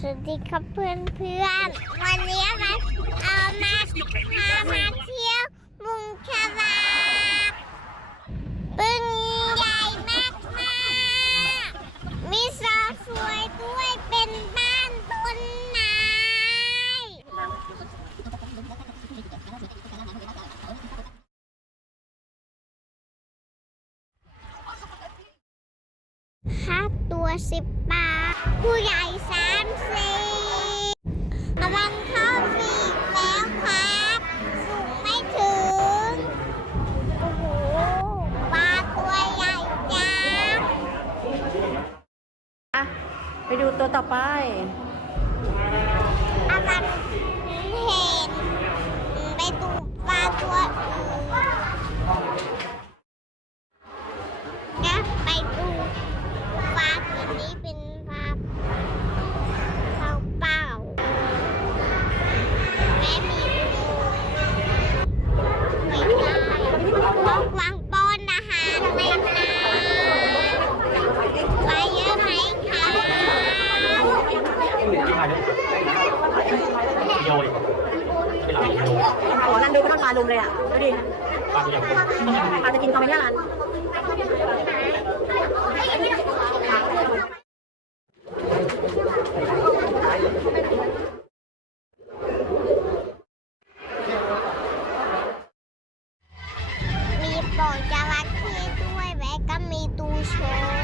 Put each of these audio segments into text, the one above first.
สวัสดีครับเพื่อนเพื่อนวันนี้เราเอามาพามาเที่ยวมุงชาลาปึ้งใหญ่มากมากๆมีสาสวยด้วยเป็นบ้านต้นไม้ค่าตัวสิบบาท ผู้ใหญ่สามสิบกำลังเข้าปีกแล้วครับ สูงไม่ถึง โอ้โหปลาตัวใหญ่จังอะ ไปดูตัวต่อไปอาจารย์เห็นไปดูปลาตัวอื่นนะไปดูปลาตัวนี้เป็นปลาเปล่าเปล่าแม่มีงูไม่ได้พวกวางป้อนอาหารไม่ได้ไปเยอะไหมคะ โยยเป็นหลังโยย โอ้นั่นดูก็ต้องปลาลุมเลยอะดูดิปลาตัวใหญ่ปลาจะกินเขาไมเนี่ยรันมีปอกจระเข้ด้วยและก็มีตูโชว์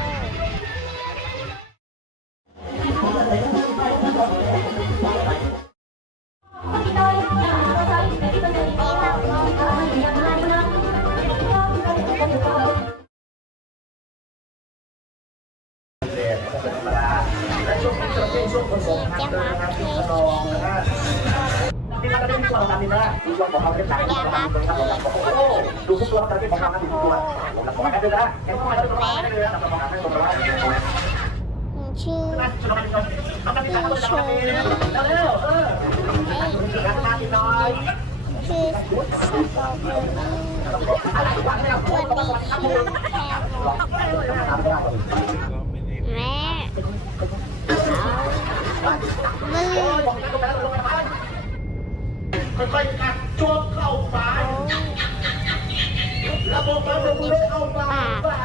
อยชื่อสตรอเบอรี่ตัวนี้ชื่อแครอทแม่เอามือ ค่อยๆ กัดช่วงเข้าปากระบบระบบเลยเอาปาปากกว่า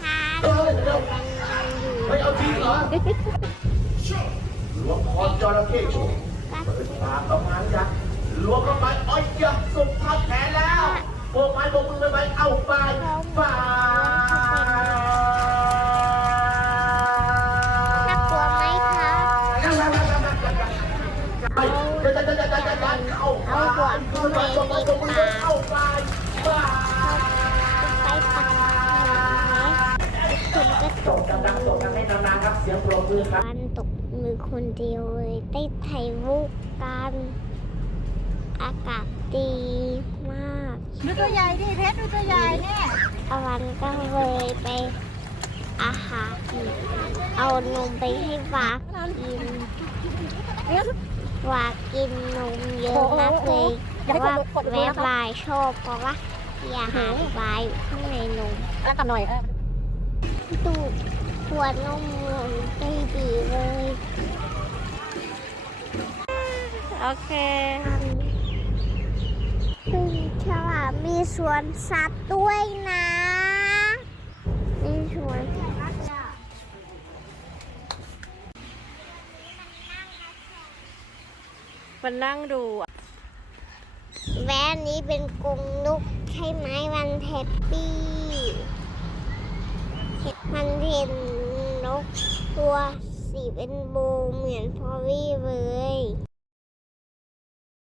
ทานมันอไม่เอาจริงเหรอหลวงพ่อจระเข้โชว์ปากเปิดปากประมาณยักษ์หลวงเข้าไปอ้อยยักษ์สุดทับแขนแล้วโบกไม้โบกมือไปเอาไปไปน่ ไปเข้าไปเข้าไปไปไปปักคุณก็ตส่งกดังๆส่งดังให้นานๆครับ เสียงปรบมือครับวันตกมือคนเดียวเลยได้ถ่ายรูปกันอากาศดีมากดูตัวใหญ่ดิเพชรดูตัวใหญ่เนี่ยอวันก็เลยไปอาหารเอานมไปให้วากิน วากินนมเยอะมากเลยแต่ว่าแม่บายชอบเพราะว่ามีอาหารวายอยู่ข้างในนมแล้วกลับหน่อยเออดูดขวดนมได้ดีเลยโอเคซึ่งฉลามมีสวนสัตว์ด้วยนะ มีสวนสัตว์ มันนั่งดูแว่นนี้เป็นกรงนกใช่ไหมมันแฮปปี้มันเห็นนกตัวสีเป็นโบเหมือนพอวี่เลย